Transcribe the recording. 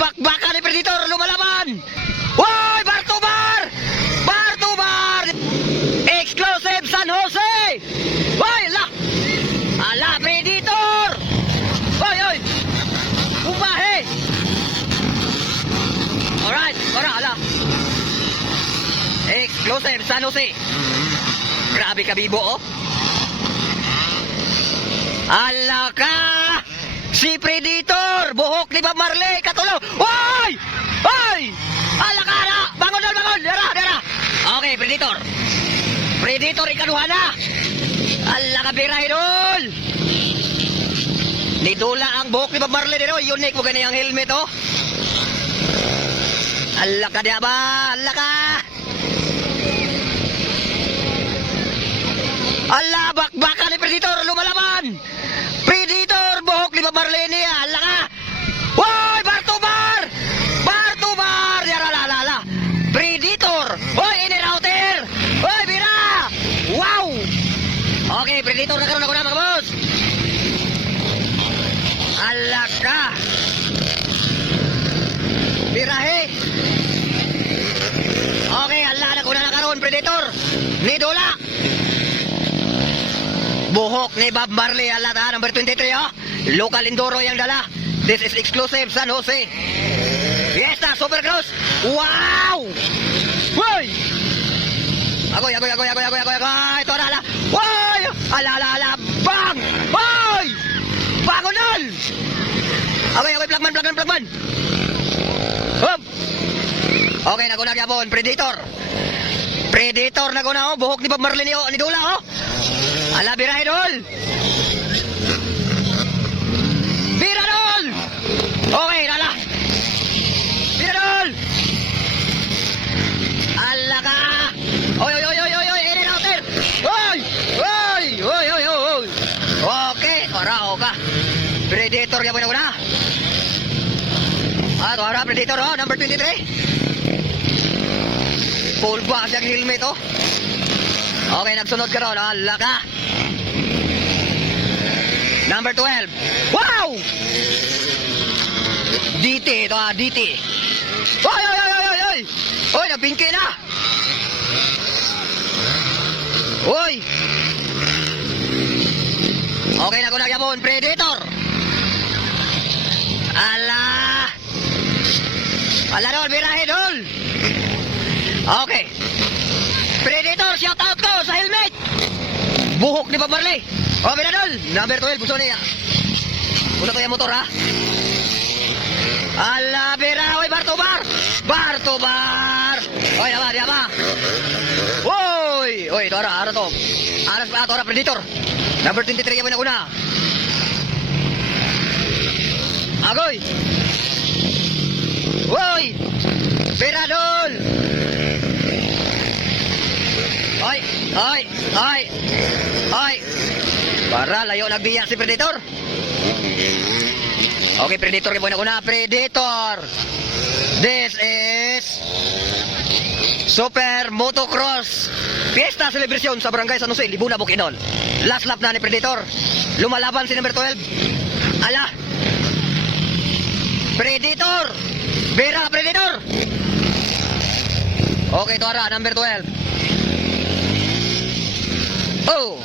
bakbaka ni Predator, lumalaban! Hoy, bar to bar! Bar to bar! Exclusive San Jose! Hoy, la! Ala, Predator! Hoy, hoy! Bumahe! Alright, para, ala. Exclusive San Jose. Grabe ka, Bibo, oh. Ala ka! Si Predator! Buhok ni Bob Marley! Katulaw! Hoy! Hoy! Ala ka na! Bangon! Bangon! Dara! Dara! Okay, Predator! Predator, ikaduha na! Ala ka, Birahidol! Nidula ang buhok ni Bob Marley dito. Unique mo ganyan ang helmet, oh. Ala ka diya ba? Ala ka! Okay, Predator na karoon ako na mga boss! Ala ka! Birahe! Okay, ala na kuna na karoon, Predator! Ni Dula! Buhok ni Bob Marley, ala ta, number 23, oh. Local Enduro yung dala. This is exclusive San Jose. Fiesta, Super Cross. Wow! Hoy! Agoy, agoy, agoy, agoy, agoy, agoy, agoy. Ito na, ala. Hoy! Ala, ala, ala. Bang! Hoy! Bangonol! Agoy, agoy, plagman, plagman, plagman. Hop! Okay, nagunag yapon. Predator. Predator na guna, oh. Buhok ni Bob Marley ni, oh, ni Dula, oh. Ala, Bira Idol! Bira Idol! Okay, ala! Bira Idol! Ala ka! Oy, oy, oy, oy, oy, oy, ini router! Oy! Oy! Oy, oy, oy, oy! Okay, ora, ka. Predator ka muna na. Ah, ora, Predator, oh, number 23. Full box yung helmet, oh. Okay, nagsunod ka ron. Ala ka. Number 12. Wow! DT, ito ah, DT. Oy, oy, oy, oy, oy, oy! Oy, nabingki na! Oy! Okay na ko Predator! Ala! Ala dol, birahe! Okay. Predator, shout out ko sa helmet! Buhok ni Marley! O, Binadol! Number 12, gusto niya. Gusto ko yung motor, ha? Ala, Bira! Oy, bar to bar! Bar to bar! Oy, yama, yama! Oy! Oy, ito, ara, ara to. Aras pa, ito, ara, Predator. Number 23, yung na una. Agoy! Oy! Biradol! Oy! Oy! Oy! Oy! Para layo nagbiya si Predator. Okay, Predator kay na una. Predator! This is Super Motocross Fiesta Celebration sa Barangay San Jose, Libuna, Bukidnon. Last lap na ni Predator. Lumalaban si number 12. Ala! Predator! Vera, Predator! Okay, Tora, number 12. Oh!